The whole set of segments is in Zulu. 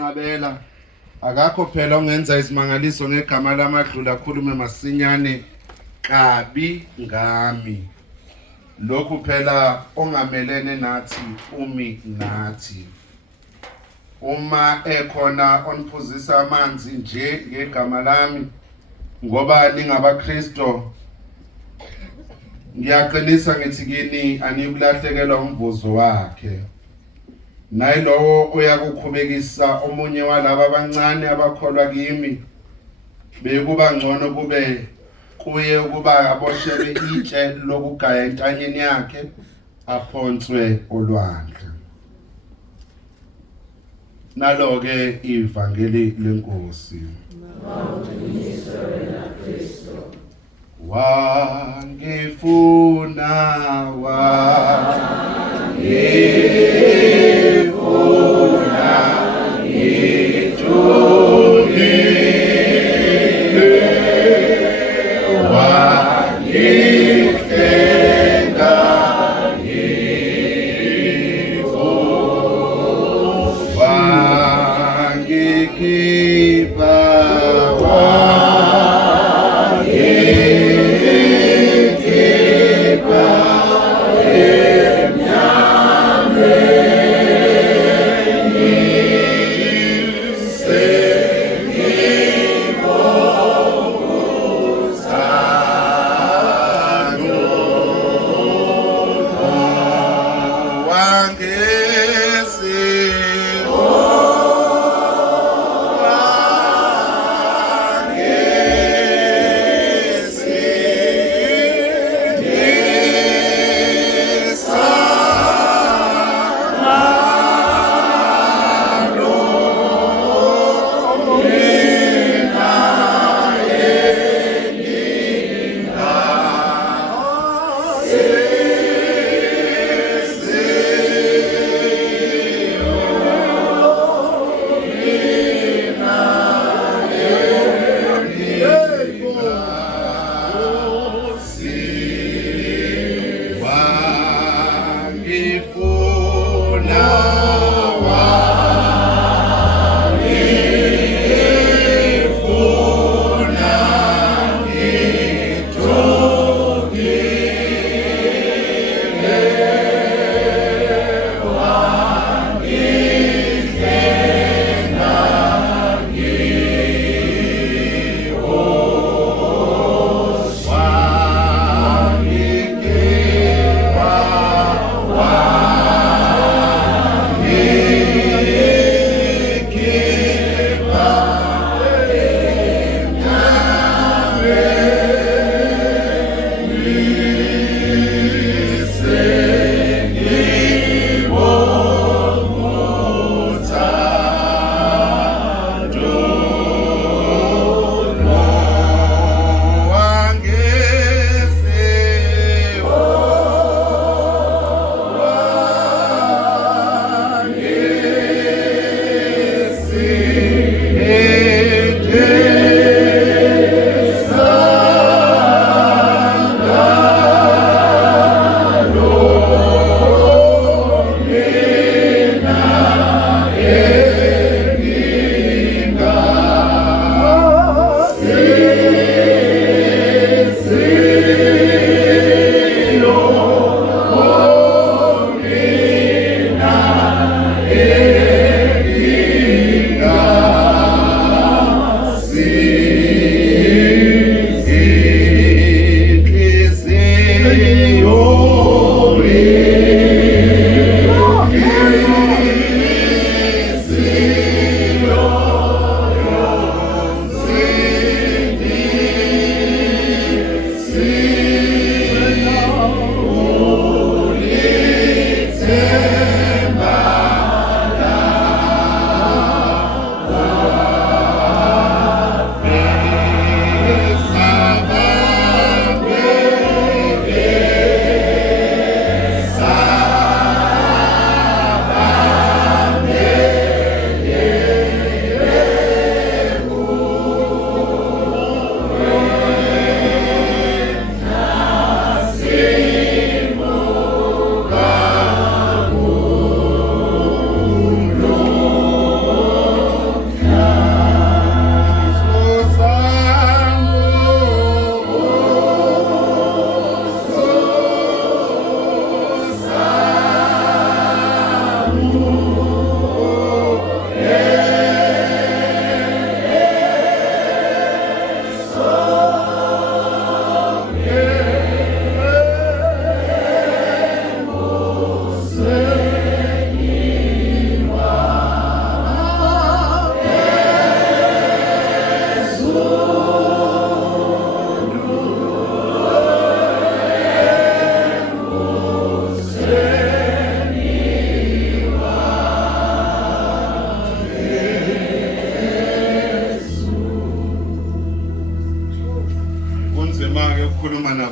Ngabela akakho phela ongenza isimangaliso ngegama lamadlula akhulume masinyane kabi ngami. Lokhu phela ongamelene nathi umi nathi. Uma ekhona oniphuzisa amanzi nje ngegama lami ngoba ningabaKristo, ngiyaqinisa ngithi kini anikulahlekelwa umvuzo wakhe. Nayilowo uyakukhubekisa omunye walaba abancane abakholwa kimi, bekuba ngcono kube kuye ukuba aboshelwe itshe lokugaya entanyeni yakhe aphonswe olwandle. Nalo-ke ivangeli lenkosi. Wangifuna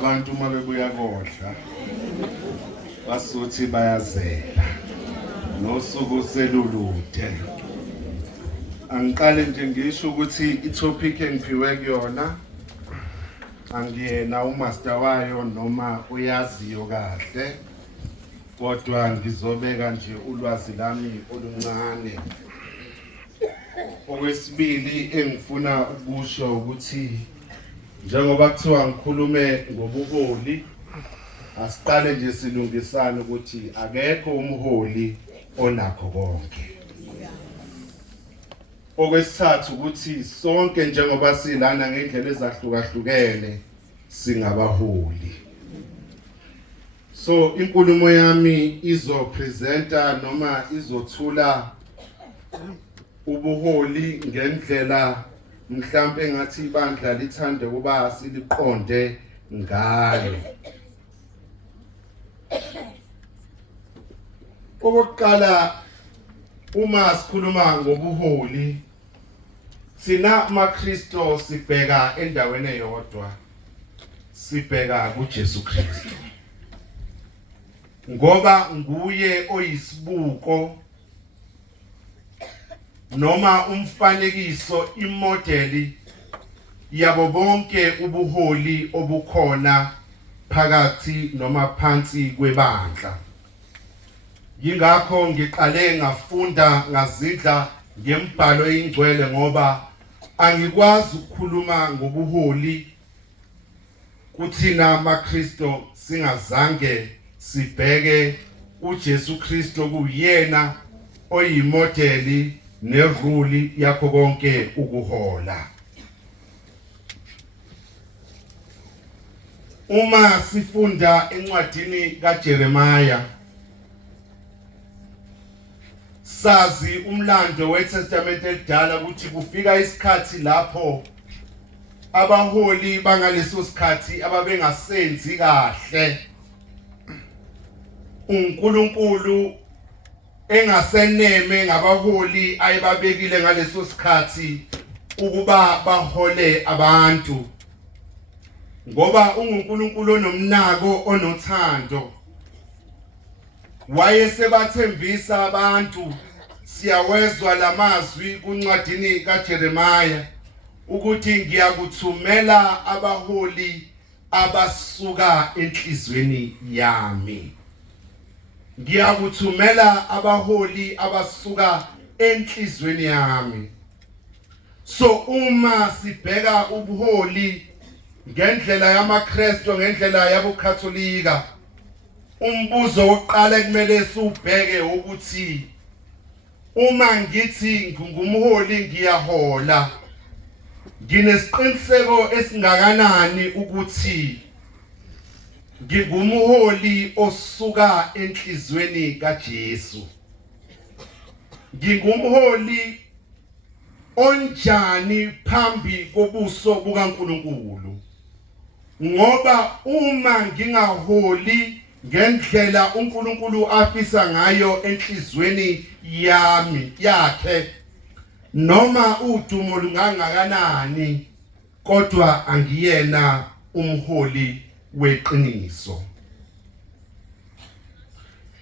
abantu uma bebuya kodla basuthi bayazela nosuku selulude. Angiqale nje ngisho ukuthi itopic engiphiwe kuyona angiyena umaster wayo noma uyaziyo kahle, kodwa ngizobeka nje ulwazi lami oluncane. Okwesibili engifuna ukusho ukuthi njengoba kuthiwa ngikhulume ngobuholi, asiqale nje silungisane ukuthi akekho umholi onakho konke. Okwesithathu ukuthi sonke njengoba silana ngendlela ezahlukahlukene singabaholi. So inkulumo yami izopresenta noma izothula ubuholi ngendlela mhlambe engathi ibandla lithande kuba siliqonde ngayo. Okokuqala, uma sikhuluma ngobuholi, sina amaKristo sibheka endaweni eyodwa, sibheka kuJesu Kristu. Ngoba nguye oyisibuko noma umfanekiso, imodeli yabo bonke ubuholi obukhona phakathi noma phansi kwebandla. Yingakho ngiqale ngafunda ngazidla ngembhalo eyingcwele ngoba angikwazi ukukhuluma ngobuholi kuthina amaKristo singazange sibheke uJesu Kristu kuyena oyimodeli neruli yakho konke ukuhola. Uma sifunda encwadini kaJeremiah sazi umlando weTestament elidala ukuthi kufika isikhathi lapho abaholi bangaleso sikhathi ababengasenzi kahle, uNkulunkulu engaseneme ngabaholi ayebabekile ngaleso sikhathi ukuba bahole abantu, ngoba uNkulunkulu onomnako onothando wayesebathembisa abantu. Siyawezwa lamazwi kuncwadini kaJeremiah ukuthi ngiyakuthumela abaholi abasuka enhlizweni yami. Ngiyakuthumela abaholi abasuka enhlizweni yami. So uma sibheka ubuholi ngendlela yamaKristu, ngendlela yabuKatholika, umbuzo wokuqala kumele siubheke ukuthi uma ngithi ngumholi ngiyahola, nginesiqiniseko esingakanani ukuthi ngingumholi osuka enhlizweni kaJesu? Ngingumholi onjani phambi kobuso bukaNkulunkulu? Ngoba uma ngingaholi ngendlela uNkulunkulu afisa ngayo enhlizweni yami yakhe, noma udumo lungangakanani, kodwa angiyena umholi weqiniso.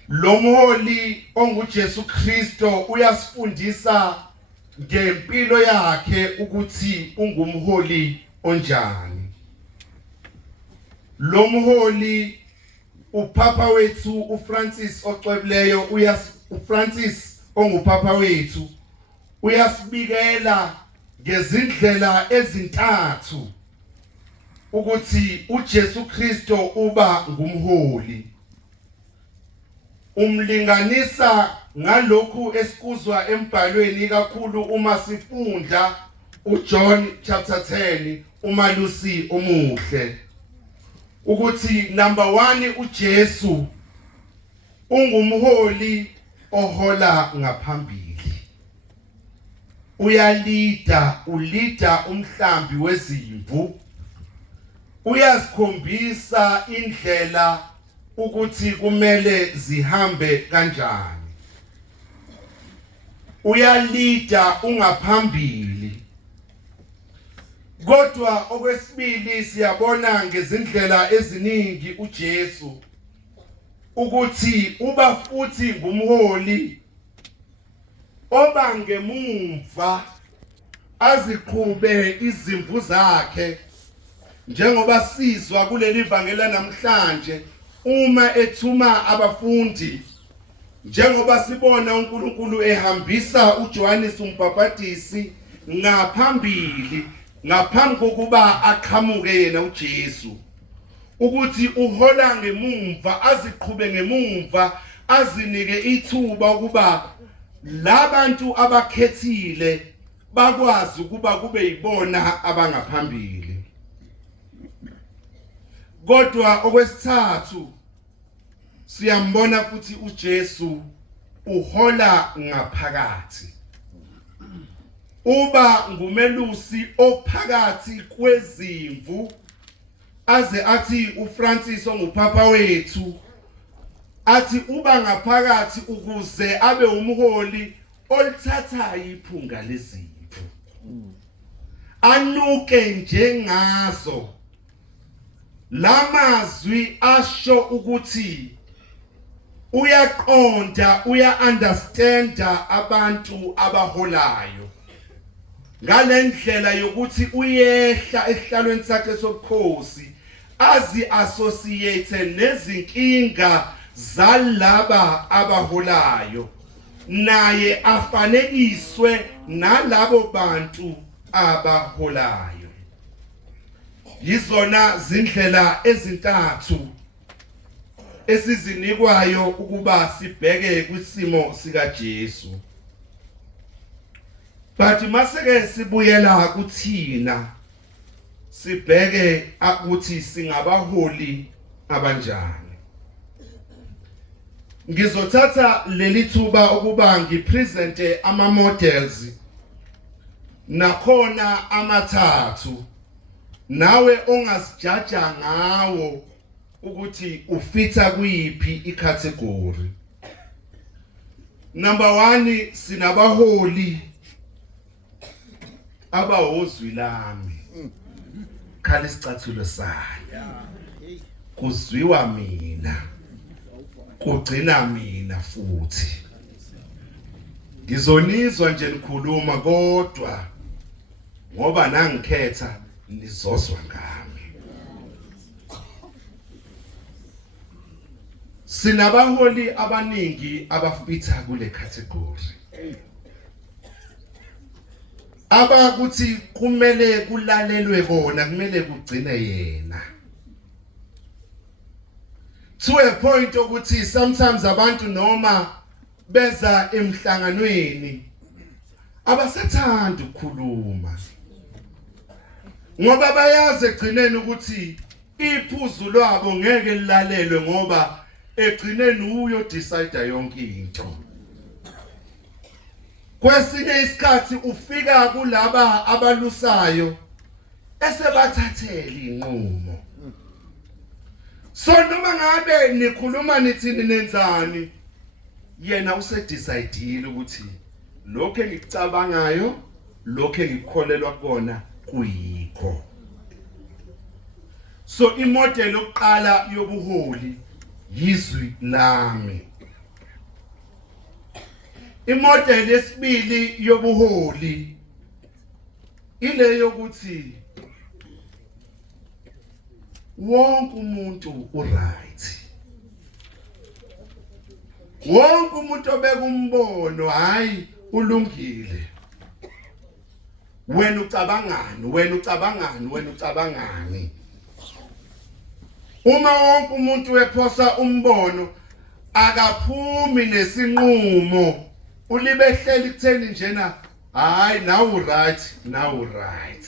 Lo mholi onguJesu Kristu uyasifundisa ngempilo yakhe ukuthi ungumholi onjani. Lo mholi uPapa wethu uFrancis ocwebileyo uFrancis ongupapa wethu uyasibikela ngezindlela ezintathu ukuthi uJesu Kristu uba ngumholi. Umlinganisa ngalokhu esikuzwa embhalweni kakhulu uma sifunda uJohn chapter 10 umalusi omuhle, ukuthi number 1 uJesu ungumholi ohola ngaphambili. Ulida umhlambi wezimvu. Uyasikhombisa indlela ukuthi kumele zihambe kanjani. Uyalida ungaphambili. Kodwa okwesibili siyabona ngezindlela eziningi uJesu ukuthi uba futhi ngumholi oba ngemumva aziqhube izimvu zakhe, njengoba sizwa kuleli ivangeli namhlanje uma ethuma abafundi, njengoba sibona uNkulunkulu ehambisa uJohannes uMbhaphatisi ngaphambili, ngaphambi kokuba aqhamuke yena uJesu, ukuthi uhola ngemumva, aziqhube ngemumva, azinike ithuba ukuba labantu abakhethile bakwazi ukuba kube yibona abangaphambili. Kodwa okwesithathu siyambona futhi uJesu uhola ngaphakathi, uba ngumelusi ophakathi kwezimvu, aze athi uFrancis ongupapa wethu athi uba ngaphakathi ukuze abe umholi olithathayo iphunga lezimvu, anuke njengazo. Lamazwi asho ukuthi uyaqonda, uya-understanda abantu abaholayo, ngalendlela yokuthi uyehla esihlalweni sakhe sobukhosi azi-associate nezinkinga zalaba abaholayo, naye afanekiswe nalabo bantu abaholayo. Yizona zindlela ezintathu esizinikwayo ukuba sibheke kwisimo sikaJesu. But maseke sibuyela kuthina sibheke ukuthi singabaholi abanjani. Ngizothatha leli thuba ukuba ngipresente ama models nakhona amathathu, nawe ongasijaja ngawo ukuthi ufitha kuyiphi icategory. Number 1, sinabaholi abahozwi lami, khala isicathulo sami, kuzwiwa mina, kugcina mina futhi. Ngizonizwa nje nikhuluma, kodwa ngoba nangikhetha nizozwa ngami. Sinabaholi abaningi abafitha kule category, abakuthi kumele kulalelwe bona, kumele kugcine yena, to a point ukuthi sometimes abantu noma beza emhlanganweni abasathanda ukukhuluma, ngoba bayazi egcineni ukuthi iphuzu lwabo ngeke lilalelwe, ngoba egcineni uyo decide yonke into. Kwesinye isikhathi ufika kulaba abalusayo esebathathela inqumo. So noma ngabe nikhuluma nithini nenzani, yena usedecide ukuthi lokho engikucabangayo, lokho engikholelwa kona kuyikho. So imodel yokuqala yobuholi yizwi lami. Imodel yesibili yobuholi ile yokuthi wonke umuntu uright, wonke umuntu obeka umbono hayi ulungile, wena ucabangani, wena ucabangani, wena ucabangani. Uma wonke umuntu ephosa umbono akaphumi nesinqumo, ulibehleli kutheni njena hayi now right, now right.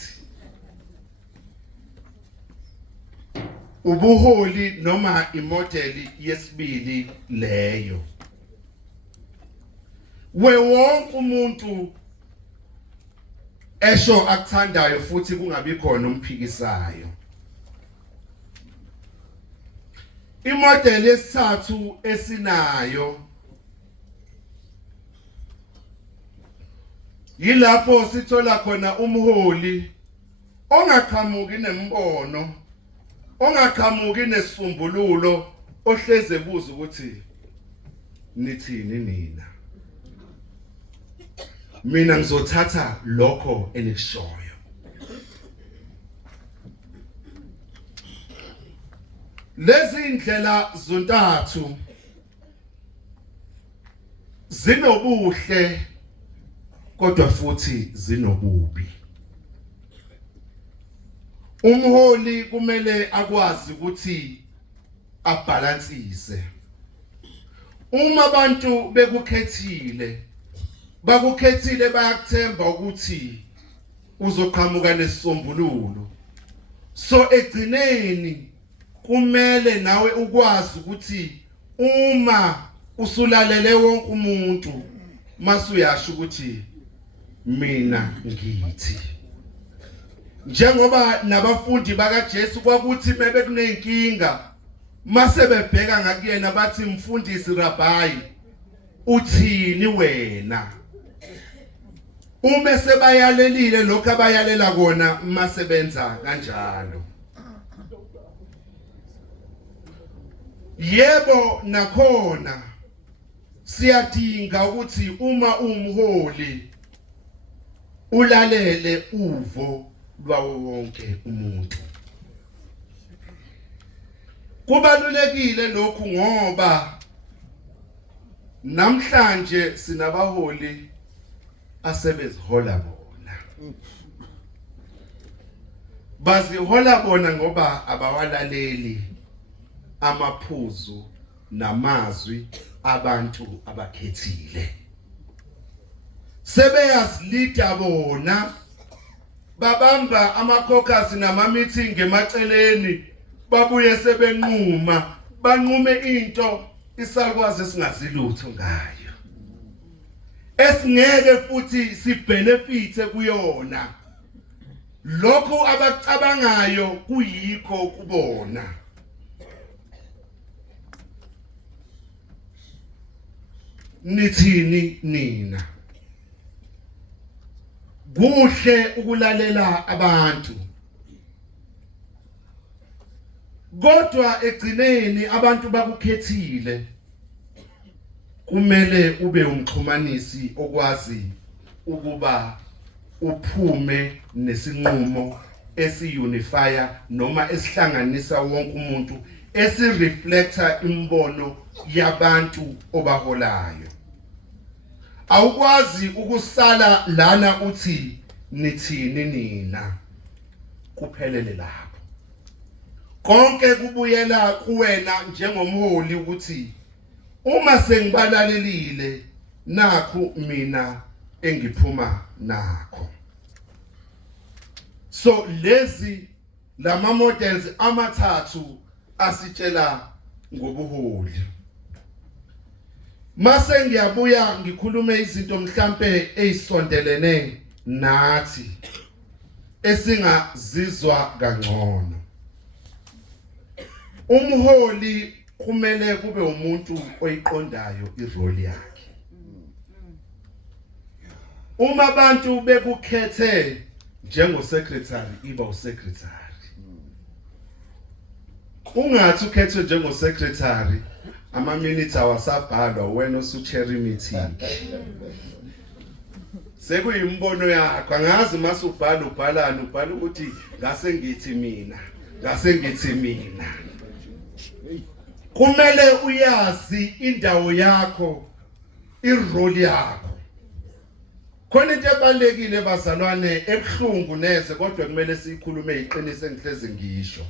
Ubuholi noma imodeli yesibili leyo, wonke umuntu esho akuthandayo futhi kungabi khona umphikisayo. Imodeli yesithathu esinayo yilapho sithola khona umholi ongaqhamuki nembono, ongaqhamuki nesisombululo, ohleze kuza ukuthi nithini nina. Mina ngizothatha lokho enikushoyo. Lezi indlela zontathu zinobuhle kodwa futhi zinobubi. Umholi kumele akwazi ukuthi abalansise. Uma abantu bekukhethile, bakukhethile bayakuthemba ukuthi uzoqhamuka nesisombululo. So egcineni kumele nawe ukwazi ukuthi uma usulalele wonke umuntu masuyasho ukuthi mina ngithi. Njengoba nabafundi bakaJesu kwakuthi bebe kunenkinga mase bebheka ngakuyena bathi mfundisi rabhayi uthini wena. Uma sebayalelile lokho abayalela kona masebenza kanjalo. Yebo nakhona siyadinga ukuthi uma umholi ulalele uvo lwawo wonke umuntu. Kubalulekile lokhu ngoba namhlanje sinabaholi asebezihola bona. Bazihola bona ngoba abawalaleli amaphuzu namazwi abantu abakhethile. Sebeyazilida bona, babamba amakhokasi nama-meeting emaceleni, babuye sebenquma, banqume into isalukwazi esingazilutho ngayo. Esingeke futhi sibenefite kuyona. Lokho abacabangayo kuyikho kubona. Nithini nina? Kuhle ukulalela abantu. Kodwa egcineni abantu bakukhethile. Kumele ube umxhumanisi okwazi ukuba uphume nesinqumo esiunifya noma esihlanganisa wonke umuntu, esireflecta imbono yabantu obaholayo. Awukwazi ukusala lana uthi nithini nina kuphelele lapho. Konke kubuyela kuwena njengomholi ukuthi uma sengibalalelile nakho mina engiphuma nakho. So lezi lama models amathathu asitshela ngobuholi. Mase ngiyabuya ngikhulume izinto mhlambe ezisondelene nathi esingazizwa kangcono. Umholi kumele kube umuntu oyiqondayo irole yakhe. Uma abantu bekukhethe njengosecretary, iba usecretary. Ungathi ukhethwe njengosecretary, ama-minutes awasabhalwa wena osuchair meeting. Sekuyimbono yakho, angazi mase ubhala ubhalana, ubhala ukuthi ngase ngithi mina. Kumele uyazi indawo yakho, irole yakho. Khona into ebalekile bazalwane ebuhlungu neze kodwa kumele sikhulume iqiniso engihleze ngisho.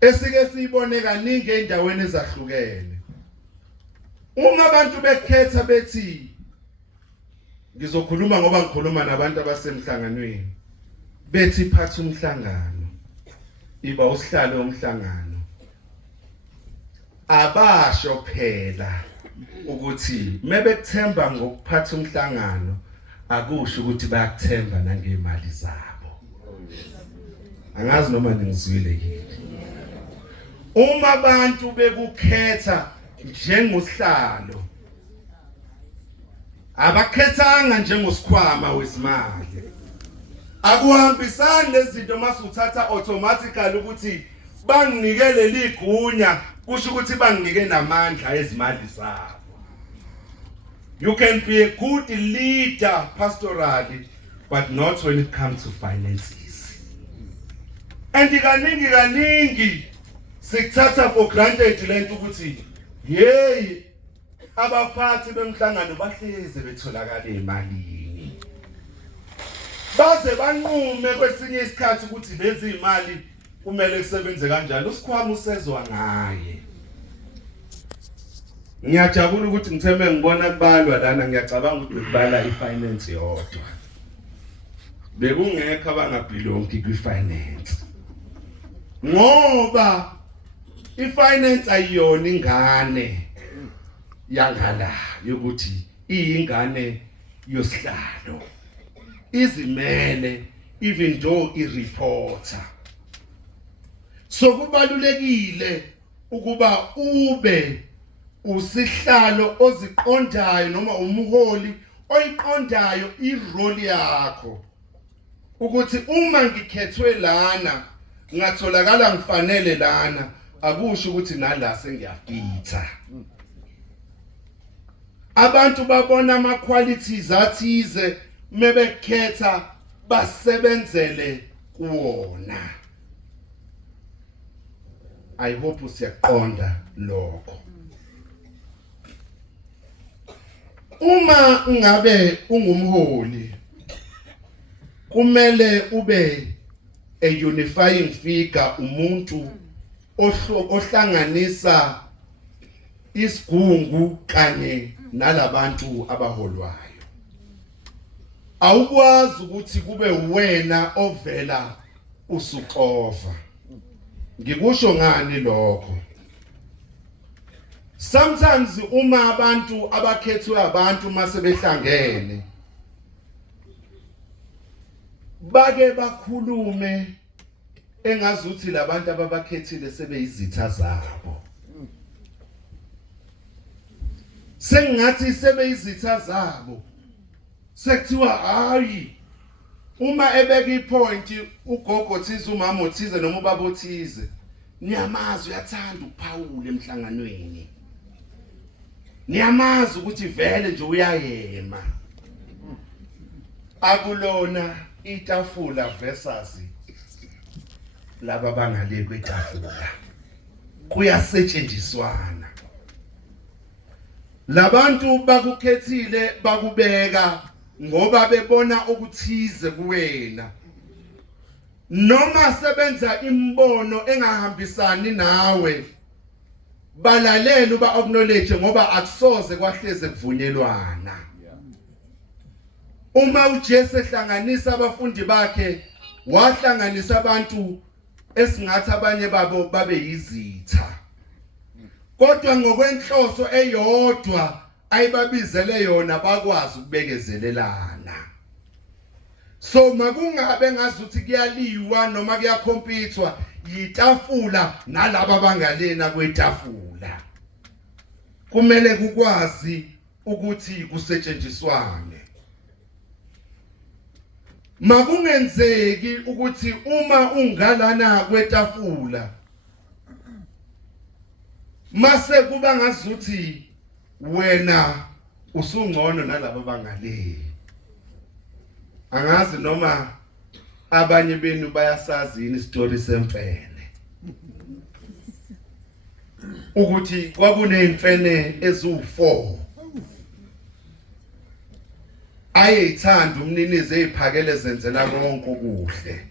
Esike siyibone kaningi endaweni ezahlukene. Uma abantu bekhetha bethi ngizokhuluma ngoba ngikhuluma nabantu abasemhlanganweni, bethi phatha umhlangano, iba usihlalo womhlangano. Abasho phela ukuthi mebekuthemba ngokuphatha umhlangano akusho ukuthi bayakuthemba nangemali zabo. Angazi noma ningizwile yini. Uma abantu bekukhetha njengosihlalo, abakhethanga njengosikhwama wezimali. akuhambisani lezinto masuthatha automatically ukuthi banginikele ligunya kusho ukuthi banginike namandla ezimali zabo. You can be a good leader pastorally, but not when it comes to finances. And kaningi sikuthatha for granted lento ukuthi hey abaphathi bemhlangano bahleze betholakala emalini. Baze banqume kwesinye isikhathi ukuthi lezi imali kumele kusebenze kanjani, usikhwama usezwa ngaye. Ngiyajabula ukuthi ngitheme ngibona kubalwa lana, ngiyacabanga ukuthi kubala ifinance yodwa. Bekungekho abangabhilongi kwifinance. Ngoba ifinance ayiyona ingane yangala yokuthi iyingane yosihlalo. Izimele even though i-reporter. So kubalulekile ukuba ube usihlalo oziqondayo noma umholi oyiqondayo irole yakho, ukuthi uma ngikhethwe lana ngatholakala ngifanele lana, akusho ukuthi nala sengiyafitha. Abantu babona ama qualities athize mebekhetha basebenzele kuwona. I hope usiyaqonda lokho. Uma ngabe ungumholi kumele ube a unifying figure, umuntu ohlanganisa isigungu kanye nalabantu abaholwayo. Awukwazi ukuthi kube wena ovela usuqova. Ngikusho ngani lokho? Sometimes uma abantu abakhethwe abantu mase behlangene bake bakhulume engazuthi labantu ababakhethile sebeyizitha zabo. Sengathi sebeyizitha zabo. Sekuthiwa hayi uma ebeka ipoint ugogo thize umama othize noma ubaba othize, niyamazi uyathanda ukuphawula emhlanganweni. Niyamazi ukuthi vele nje uyayema. Akulona itafula versus laba bangale kwetafula. Kuyasetshenziswana. Labantu bakukhethile bakubeka ngoba bebona ukuthize kuwena. Noma sebenza imbono engahambisani nawe, balalela uba acknowledge ngoba akusoze kwahleze kuvunyelwana. Uma uJesu ehlanganisa abafundi bakhe, wahlanganisa abantu esingathi abanye babo babe yizitha. Kodwa ngokwenhloso eyodwa ayibabizele yona bakwazi ukubekezelelana. So makungabe ngazuthi kuyaliwa noma kuyakompithwa yitafula nalabo bangalena kwetafula. Kumele kukwazi ukuthi kusetshenziswane. Makungenzeki ukuthi uma ungalana kwetafula mase kuba ngazuthi wena usungcono nalabo bangale. Angazi noma abanye benu bayasazi isitori semfene. Ukuthi kwakunezimfene ezu4. Ayithanda umninize eziphakele zenzela konke okuhle.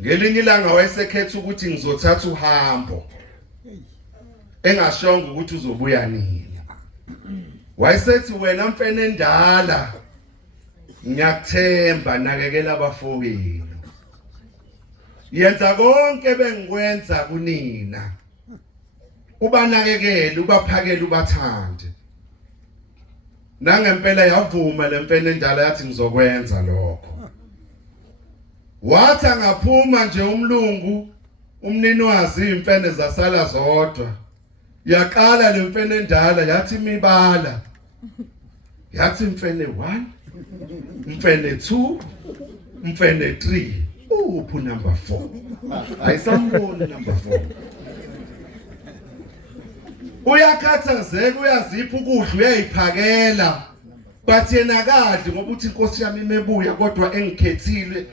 Ngelinye ilanga wayesekhetha ukuthi ngizothatha uhambo. Engashonga ukuthi uzobuya nini. Wayesethi wena mfene endala ngiyakuthemba nakekela abafowenu. Yenza konke bengikwenza kunina. Ubanakekele, ubaphakele, ubathande. Nangempela yavuma lemfene endala yathi ngizokwenza lokho. Wathi angaphuma nje umlungu umninwazi imfene zasala zodwa. Yaqala lemfene endala yathi mibala. Yathi mfene 1, mfene 2, mfene 3 uphu number 4 ayisamboni number 4 uyakhathazeka uyazipha ukudla uyayiphakela but yena kadli ngoba uthi inkosi yami imebuya kodwa engikhethile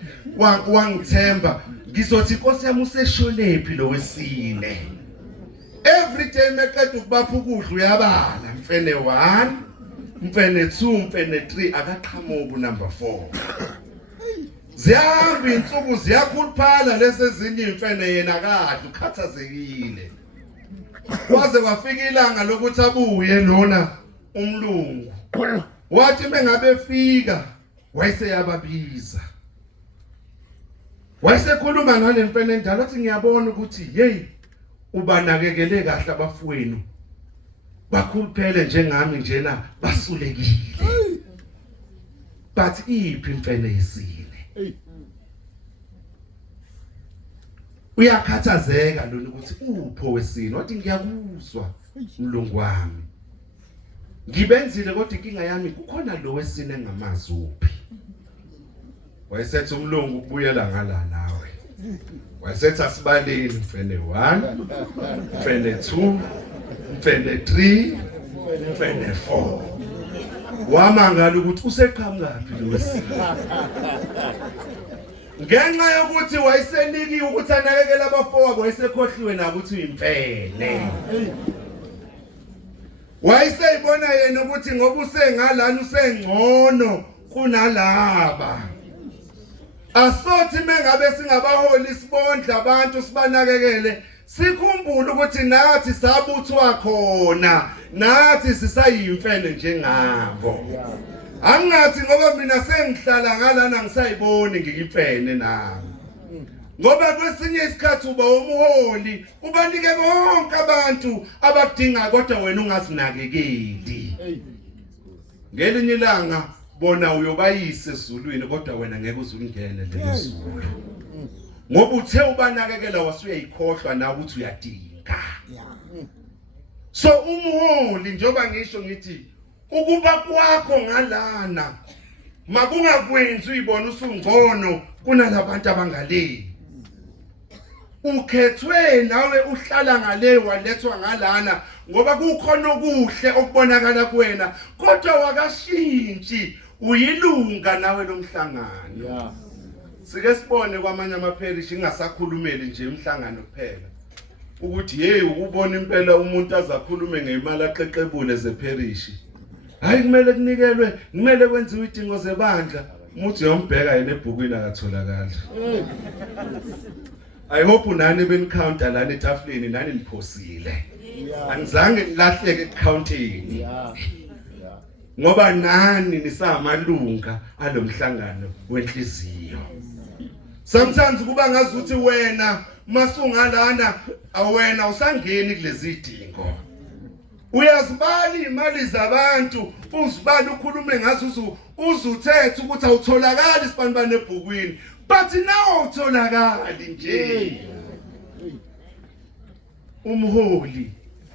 wangithemba ngizothi inkosi yami usesholephi lo wesine every time eqeda ukubapha ukudla uyabala mfene 1 mfene 2 mfene 3 akaqhamuka number 4 ziyahamba insuku ziyakhuluphala lezi ezinye imfene yena kadli ukhathazekile waze wafika ilanga lokuthi abuye lona umlungu wathi mengabe fika wayeseyababiza wayesekhuluma nale mfene endala athi ngiyabona ukuthi hey ubanakekele kahle abafowenu bakhuluphele njengami njena basulekile but iphi imfene yesine uyakhathazeka lona ukuthi upho wesine wathi ngiyakuzwa mlungu wami ngibenzile kodwa inkinga yami kukhona lo wesine engamazi uphi wayesethi umlungu ukubuyela ngala nawe wayesethi asibaleni mfene 1 mfene 2 mfene 3 mfene 4 wamangala ukuthi useqhamukapi lo wesine ngenxa yokuthi wayesenikiwe ukuthi anakekele abafowabo wayesekhohliwe na ukuthi uyimfene wayeseyibona yena ukuthi ngoba usengalana usengcono kunalaba asothi mengabe singabaholi sibondla abantu sibanakekele sikhumbule ukuthi nathi sabuthwa khona nathi sisayimfene njengabo angathi ngoba mina sengihlala ngalana ngisayiboni ngiyimfene nami ngoba kwesinye isikhathi uba umholi ubanike bonke abantu abadinga kodwa wena ungazinakekeli ngelinye ilanga bona uyobayise ezulwini kodwa wena ngeke uzungene lezulu ngoba uthe ubanakekela wasuyayikhohlwa nawe ukuthi uyadinga so umholi njoba ngisho ngithi ukuba kwakho ngalana makungakwenzi uyibona usungcono kunalabantu abangaleni ukhethwe nawe uhlala ngale walethwa ngalana ngoba kukhona okuhle okubonakala kuwena kodwa wakashintshi uyilunga nawe lomhlangano sike sibone kwamanye amaparish ingasakhulumeli nje umhlangano kuphela ukuthi hey ukubona impela umuntu azakhulume ngeimali aqeqebule zeparish hayi kumele kunikelwe kumele kwenziwe idingo zebandla umuthi yombheka yena ebhukwini akatholakala I hope unani bencounter lana etafuleni nani niphosile angizange nilahleke ecounting ngoba nani nisamalunga alomhlangano wenhliziyo sometimes kuba ngazuthi wena masungalana awena usangeni kulezi idingo uyazibala imali zabantu uzibala ukhulume ngazo uzuthethe ukuthi awutholakali isibanibane ebhukwini but now utholakali nje umholi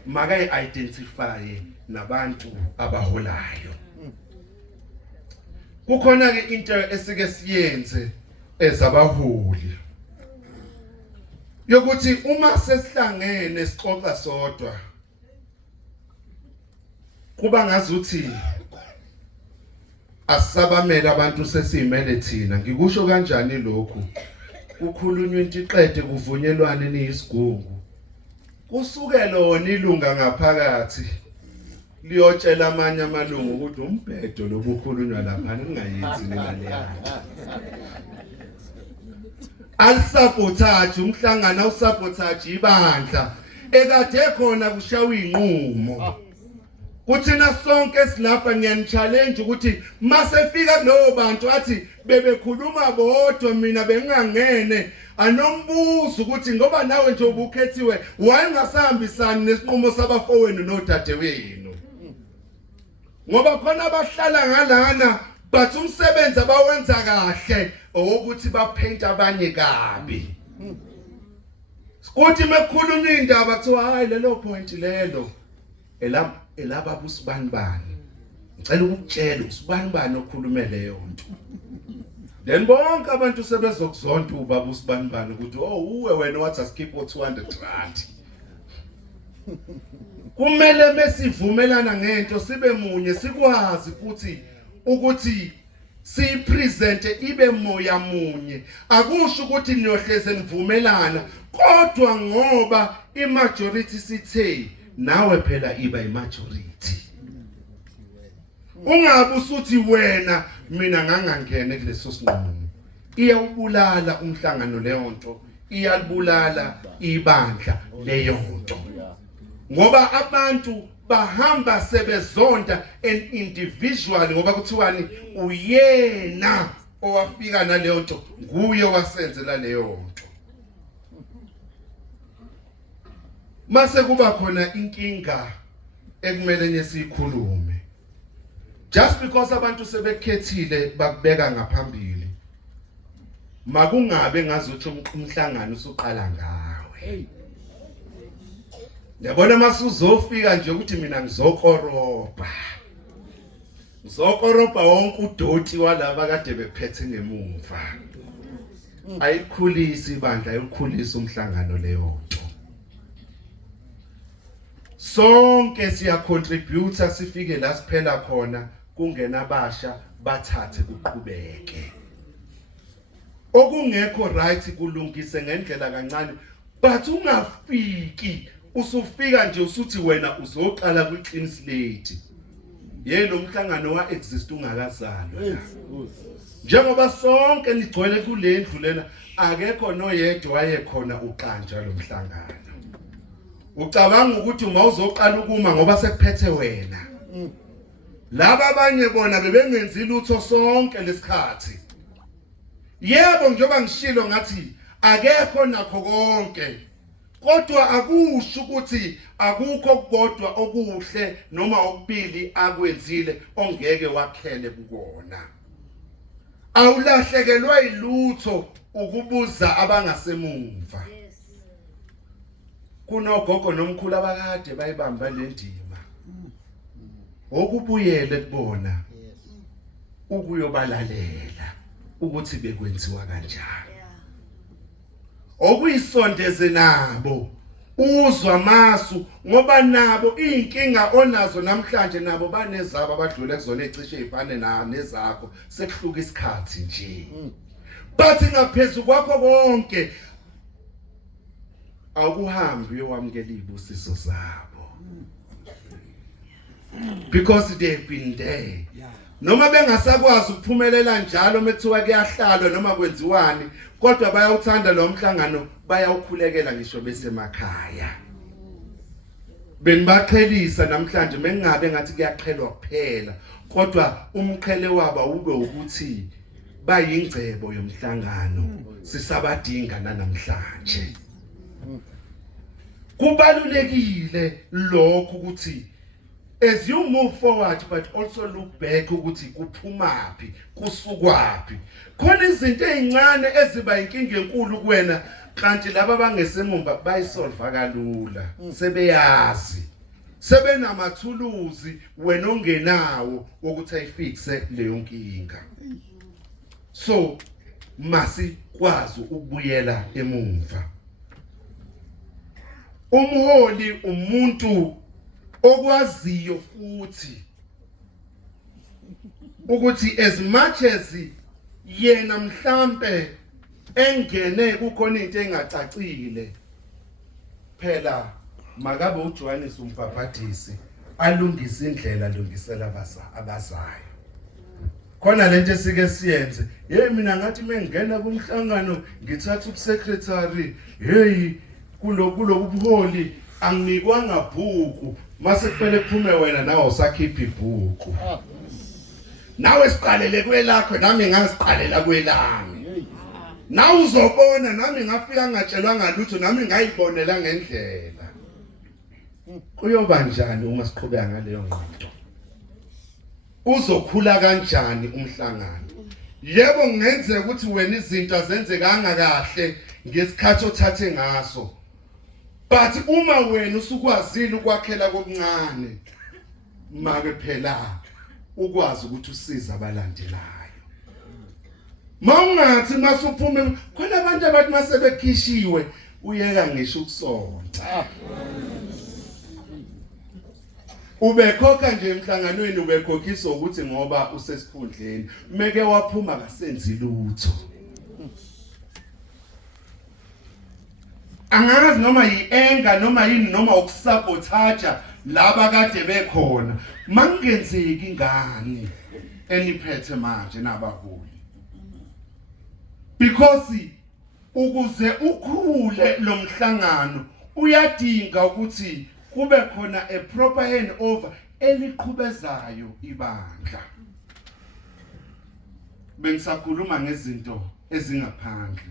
makayi identify nabantu abaholayo kukhona ke into esike siyenze ezabaholi yokuthi uma sesihlangene sixoxa sodwa kuba ngazuthi asabamela abantu sesimele thina ngikusho kanjani lokhu kukhulunywa into iqede kuvunyelwane niyisigungu kusuke lona ilunga ngaphakathi liyotshela amanye amalungu ukuthi umbhedo lobukhulunywa lapha ningayenzi nemali yakhe alisabotage umhlangano awusabotage ibandla ekade khona kushawa inqumo kuthina sonke silapha ngiyani-challenge ukuthi masefika kulowo bantu athi bebekhuluma bodwa mina bengingangene anombuzo ukuthi ngoba nawe nje ubukhethiwe wayengasahambisani nesinqumo sabafowenu nodadewenu ngoba khona abahlala ngalana but umsebenzi abawenza kahle owokuthi baphente abanye kabi kuthi mekhulunywa indaba kuthiwa hayi lelo point lelo elaba busibanibani ngicela ukutshela usibanibani okhulume leyo nto then bonke abantu sebezokuzonda ubaba usibanibani ukuthi uwe wena wathi asikhiphe 200 rand. Kumele mesivumelana ngento sibe munye sikwazi futhi ukuthi sipresente ibe moya munye. Akusho ukuthi niyohleze nivumelana kodwa ngoba imajority sithe nawe phela iba imajority. Ungabe usuthi wena mina ngangangene kuleso sinqumo. Iyawubulala umhlangano leyo nto, iyalibulala ibandla leyo nto. Ngoba abantu bahamba sebezonda an individual ngoba kuthiwani uyena owafika naleyo nto nguye wasenzela leyo nto. Mase kuba khona inkinga ekumele nesikhulume. Just because abantu sebekhethile bakubeka ngaphambili. Makungabe ngazothi umhlangano usuqala ngawe. Yabona masuzofika nje ukuthi mina ngizokoroba. Ngizokoroba wonke udoti walaba kade bephethe ngemuva. Ayikhulisi ibandla, ayikhulisa umhlangano leyo nto. Sonke siya contributor sifike la siphela khona kungena abasha bathathe kuqhubeke. Okungekho right kulungise ngendlela kancane but ungafiki usufika nje usuthi wena uzoqala ku clean slate. Yena umhlangano wa exist ungakazalwa. Njengoba sonke nigcwele kule ndlu lena akekho noyedwa wayekhona uqanja lo mhlangano. Ucabanga ukuthi uma uzoqala ukuma ngoba sekuphethe wena. Laba abanye bona bebengenzi lutho sonke lesikhathi. Yebo njengoba ngishilo ngathi akekho nakho konke. Kodwa akusho ukuthi akukho kodwa okuhle noma okubili akwenzile ongeke wakhele kukona. Awulahlekelwa ilutho ukubuza abangasemumva. Kunogogo nomkhulu abakade bayibamba le ndima. Okubuyele kubona ukuyobalalela ukuthi bekwenziwa kanjani. Okuyisondeze nabo uzwa masu ngoba nabo inkinga onazo namhlanje nabo banezabo abadlule kuzona ecishe ezifane nezakho sekuhluka isikhathi nje. Bathi ngaphezulu kwakho konke awuhambi uyowamkela izibusiso zabo. Because they've been there. Noma bengasakwazi ukuphumelela njalo methiwa kuyahlalwa noma kwenziwani kodwa bayawuthanda lo mhlangano bayawukhulekela ngisho besemakhaya. Benibaqhelisa namhlanje mengabe ngathi kuyaqhelwa kuphela kodwa umqhele wabo ube ukuthi bayingcebo yomhlangano sisabadinga namhlanje. Kubalulekile lokho ukuthi as you move forward but also look back ukuthi kuphumaphi kusukwapi khona izinto ezincane eziba inkinga enkulu kuwena kanti laba abangesemumva bayisolve kalula sebeyazi sebenamathuluzi wena ongenawo ukuthi ayifixe leyo nkinga. So masikwazi ukubuyela emumva. Umholi umuntu okwaziyo futhi ukuthi as much as yena mhlambe engene kukhona into engacacile phela makabe uJohannes umbhabhadisi alungisa indlela alungisela abazayo. Khona lento esike siyenze mina ngathi mengena kumhlangano ngithatha ubusecretary kulo ubuholi anginikwanga bhuku mase kuphele kuphume wena nawe usakhipha ibhuku. Nawe siqalele kwelakho nami ngasiqalela kwelami. Nawe uzobona nami ngafika ngatshelwanga lutho nami ngayibonela ngendlela. Kuyoba njani uma siqhubeka ngaleyo nto? Uzokhula kanjani umhlangano? Yebo kungenzeka ukuthi wena izinto azenzekanga kahle ngesikhathi othathe ngaso. But uma wena usukwazile ukwakhela kokuncane make phela ukwazi ukuthi usize abalandelayo. Mawungathi masuphuma khona abantu abathi masebekhishiwe uyeka ngisho ukusonta. Ubekhokha nje emhlanganweni ubekhokhisa ukuthi ngoba usesikhundleni meke waphuma kasenzi lutho. Angazi noma yienga noma yini noma ukusabotage laba kade bekhona mangenzeki ingane eniphethe manje nabaholi. Because ukuze ukhule lo mhlangano uyadinga ukuthi kube khona a proper handover eliqhubezayo ibandla. Bengisakhuluma ngezinto ezingaphandle,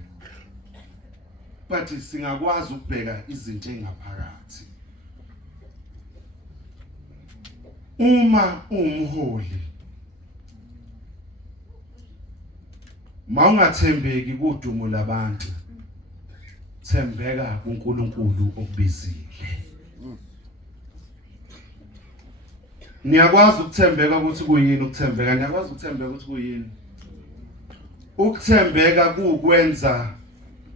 but singakwazi ukubheka izinto engaphakathi. Uma umholi mawungathembeki kudumo labantu, thembeka kuNkulunkulu okubizile. Niyakwazi ukuthembeka ukuthi kuyini ukuthembeka? Niyakwazi ukuthembeka ukuthi kuyini? Ukuthembeka kukwenza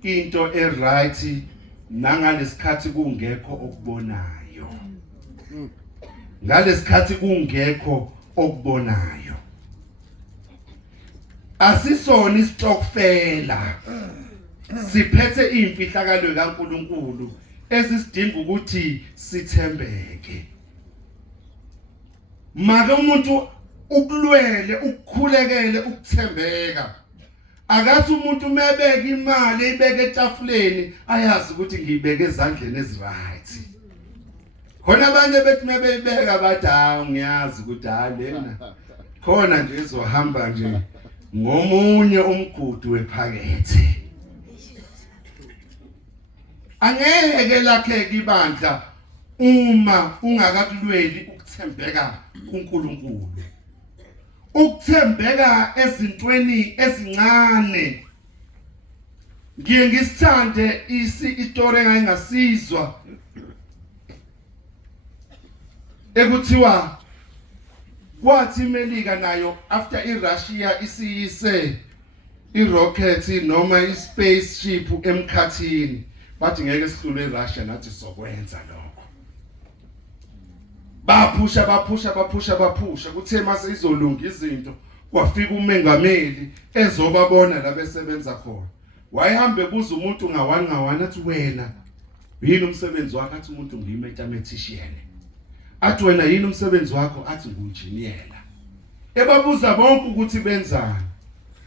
into eright nangalesikhathi kungekho okubonayo. Ngalesikhathi kungekho okubonayo. Asisona isitokfela. Siphethe imfihlakalo kaNkulunkulu esisidinga ukuthi sithembeke. Maka umuntu ukulwele ukukhulekele ukuthembeka. Akathi umuntu mebeka imali ibeke etafuleni ayazi ukuthi ngiyibeke ezandleni eziright. Khona abanye bethi mebeyibeka bathi ngiyazi ukuthi lena khona nje izohamba nje ngomunye umgudu wephakethe. Angeke lakhe ibandla uma ungakakulweli ukuthembeka kuNkulunkulu. Ukuthembeka ezintweni ezincane. Ngiye ngisithande isitori engasizwa ekuthiwa kwathi iMelika nayo after iRussia isiyise irocket noma ispaceship emkhathini bathi ngeke sihlule iRussia nathi sokwenza lokho. Baphusha kuthe mase izolunga izinto kwafika umengameli ezobabona la besebenza khona. Wayehambe kuza umuntu ngawani athi wena yini umsebenzi wakho? Athi umuntu ngiyimathematician. Athi wena yini umsebenzi wakho? Athi nginjiniyela. Ebabuza bonke ukuthi benzani.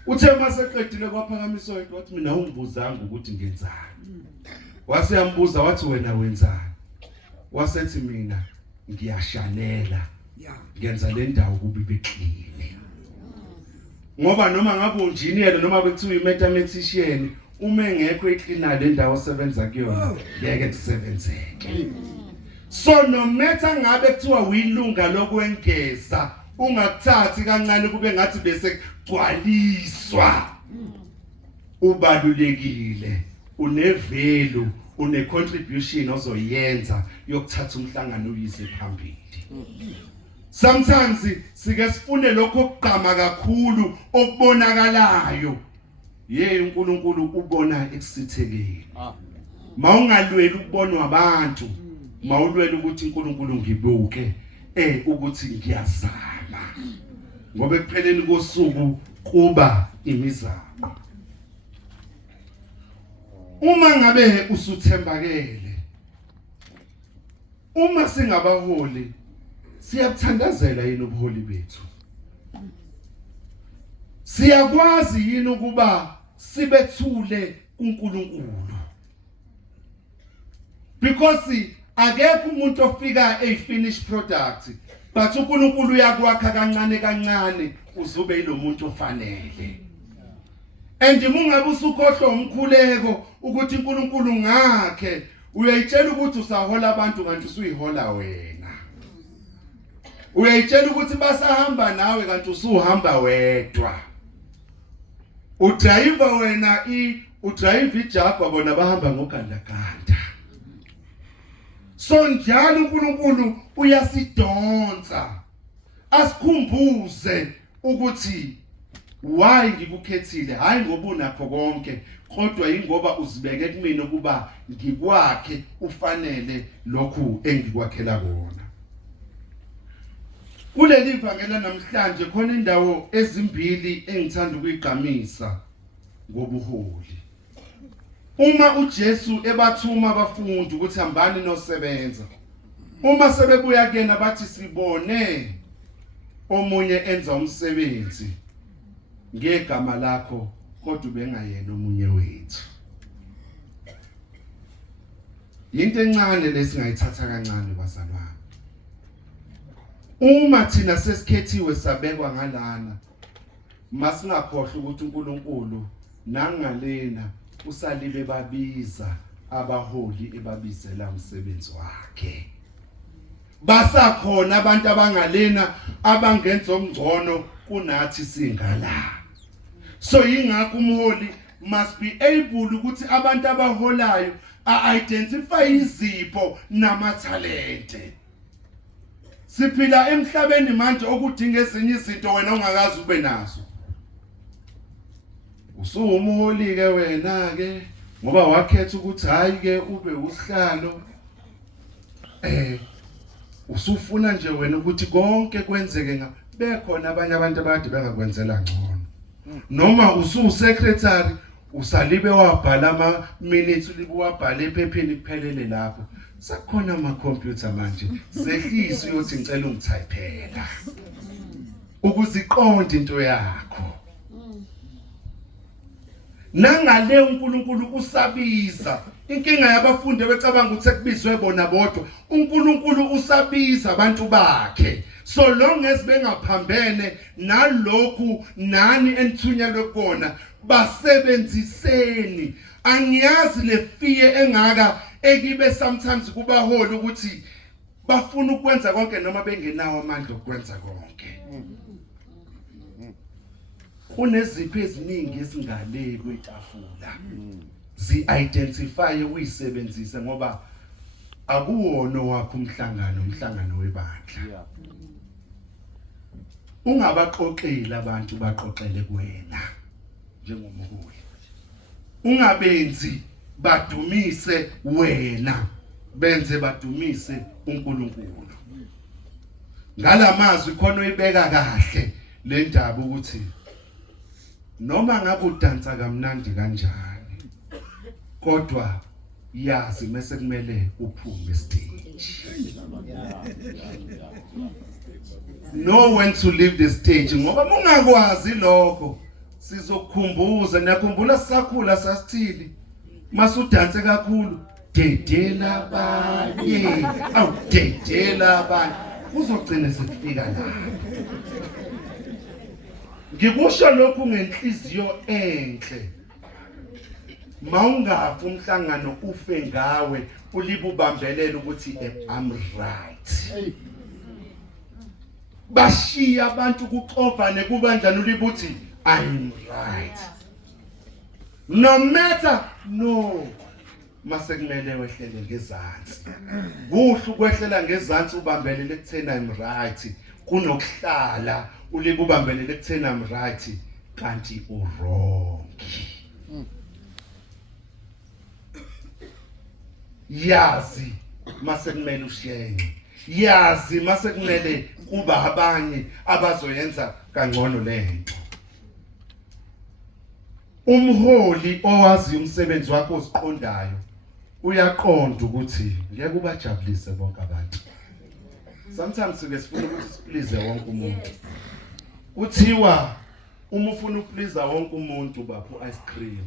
Uthe maseqedile kwaphakamisa into wathi mina ungibuzanga ukuthi ngenzani. Waseyambuza wathi wena wenzani? Wasethi mina ngiyashalela ngenza le ndawo kube beclean. Ngoba noma ngabe unjiniyela noma bekuthiwa imathematician uma engekho eclean le ndawo osebenza kuyona ngeke kusebenzeke. So no matter ngabe kuthiwa uyilunga lokwengeza ungakuthathi kancane kube ngathi bese gcwaliswa. Ubalulekile, unevelu, une contribution ozoyenza yokuthatha umhlangano uyise phambili. Sometimes sike sifune lokho okugqama kakhulu okubonakalayo. uNkulunkulu ubona ekusithekeni. Mawungalweli ukubonwa abantu, mawulwela ukuthi uNkulunkulu ngibuke ukuthi ngiyazama. Ngoba ekupheleni kosuku kuba imizamo. Uma ngabe usuthembakele, uma singabaholi siyabuthandazela yini ubuholi bethu? Siyakwazi yini ukuba sibethule kuNkulunkulu? Because akekho umuntu ofika finished product, but uNkulunkulu uyakwakha kancane uzube yilomuntu ofanele. And mungabe usukhohlwa umkhuleko ukuthi uNkulunkulu ngakhe uyayitshela ukuthi usahola abantu kanti usuyihola wena. Uyayitshela ukuthi basahamba nawe kanti usuhamba wedwa. Udriver wena udrive iJaguar bona bahamba ngogandaganda. So njalo uNkulunkulu uyasidonsa asikhumbuze ukuthi why ngikukhethile hayi ngoba unakho konke kodwa ingoba uzibeke kumina ukuba ngikwakhe ufanele lokhu engikwakhela kona. Kuleli ivangeli namhlanje khona indawo ezimbili engithanda ukuyigqamisa ngobuholi. Uma uJesu ebathuma abafundi ukuthi hambani nosebenza, uma sebebuya kuyena bathi sibone omunye enza umsebenzi ngegama lakho kodwa ubengayena omunye wethu. Into encane lesingayithatha kancane bazalwane. Uma thina sesikhethiwe sabekwa ngalana, masingakhohlwa ukuthi uNkulunkulu nangalena usalibe babiza abaholi ebabizela umsebenzi wakhe. Basakhona abantu abangalena abangenza ongcono kunathi singala. So ingakho umholi must be able ukuthi abantu abaholayo identify izipho namathalente. Siphila emhlabeni manje okudinga ezinye izinto wena ongakazi ube nazo. Usumuholi ke wena ke ngoba wakhetha ukuthi hayi ke ube usihlalo. Usufuna nje wena ukuthi konke kwenzeke bekhona abanye abantu abade bengakwenzela ngcono. Noma ususecretary usalibe wabhala ama minutes ulibe wabhala ephepheni kuphelele lapho. Sakhona ama computer manje zehlisa uyothi ngicela ungithayipela ukuziqonda into yakho. Nangale uNkulunkulu usabiza. Inkinga yabafundi becabanga ukuthi ekubizwe bona bodwa. uNkulunkulu usabiza abantu bakhe. So long as bengaphambene nalokhu nani enithunyelwe kona basebenziseni. Angiyazi le fear engaka ekibe sometimes kubaholi ukuthi bafuna ukwenza konke noma bengenawo amandla okwenza konke. Kunezipho eziningi ezingale kwetafula. Zi-identify uyisebenzise ngoba akuwona wakho umhlangano webandla. Ungabaxoxeli abantu baqoxele kuwena njengomholi. Ungabenzi badumise wena, benze badumise uNkulunkulu. Ngalamazwi khona uyibeka kahle le ndaba ukuthi noma ngabe udansa kamnandi kanjani kodwa yazi mase kumele uphume stage. Know when to leave the stage ngoba ungakwazi lokho sizokukhumbuza. Niyakhumbula sisakhula sasithili masudanse kakhulu dedela abanye awudedela abanye uzogcina sekufika la. Ngikusho lokhu ngenhliziyo enhle. Mawungafa umhlangano ufe ngawe ulibe ubambelela ukuthi I'm right. Bashiya abantu kuxovane kubandlana ulibe uthi I'm right. No matter no. Mase kumele wehlele ngezantsi. Kuhle ukwehlela ngezantsi ubambelele ekutheni I'm right kunokuhlala ulibe ubambelele ekutheni I'm right kanti wrong. Yazi mase kumele ushenye. Yazi mase kumele kuba abanye abazoyenza kangcono lento. Umholi owazi umsebenzi wakhe osiqondayo uyaqonda ukuthi ngeke ubajabulise bonke abantu. Sometimes sifuna ukuthi siplease wonke umuntu. Kuthiwa uma ufuna ukuplease wonke umuntu bapho ice cream.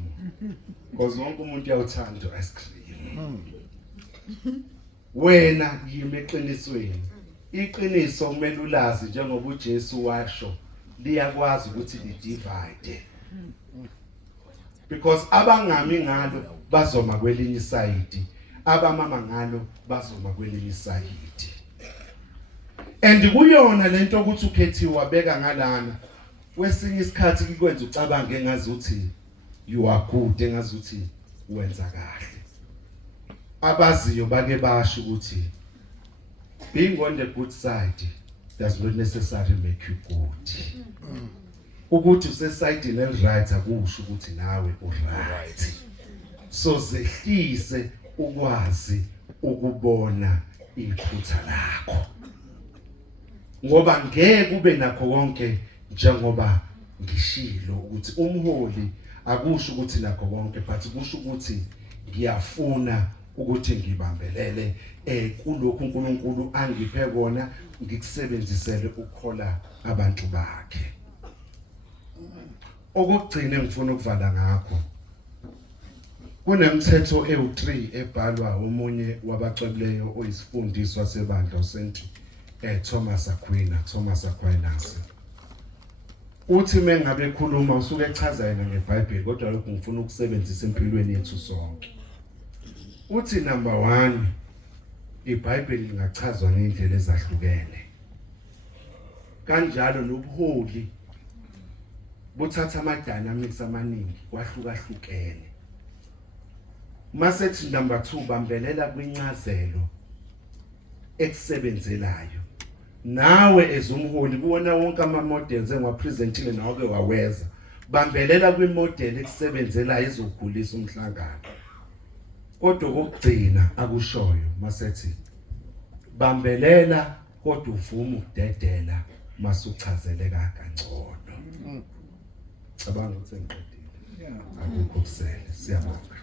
Because wonke umuntu uyawuthanda ice cream. Wena yime eqinisweni. Iqiniso kumele ulazi njengoba uJesu washo liyakwazi ukuthi lidivide. Because abangami ngalo bazoma kwelinye side, abamama ngalo bazoma kwelinye side. And kuyona lento ukuthi ukhethiwe wabeka ngalana kwesinye isikhathi kikwenza ucabange engazuthi you are good, engazuthi wenza kahle. Abaziyo bake basho ukuthi being on the good side does not necessarily make you good. ukuthi usesayidini eliright akusho ukuthi nawe uright. So zehlise ukwazi ukubona iphutha lakho, ngoba ngeke ube nakho konke njengoba ngishilo ukuthi umholi akusho ukuthi nakho konke, but kusho ukuthi ngiyafuna ukuthi ngibambelele kulokhu uNkulunkulu angiphe kona, ngikusebenzisele ukukhola abantu bakhe. Okugcina engifuna ukuvala ngakho, kunemithetho ewu3 ebhalwa umunye wabacwebileyo oyisifundiswa sebandla uSt Thomas Aquinas. Uthi mengabe ekhuluma usuke echaza yena ngeBhayibheli, kodwa lokho ngifuna ukusebenzisa empilweni yethu sonke. Uthi number 1, iBhayibheli lingachazwa ngendlela ezahlukene. Kanjalo nobuholi buthatha ama-dynamics amaningi kwahlukahlukene. Masethi number 2, bambelela kwincazelo ekusebenzelayo. Nawe ezumholi kuwona wonke ama-models engiwapresentile nawe waweza, bambelela kwimodel ekusebenzelayo ezokhulisa umhlangano. Kodwa kokugcina akushoyo masethi bambelela kodwa uvuma ukudedela masuchazeleka kangcono. Cabanga ukuthi ngiqedile. Akukho kusele. Siyabonga.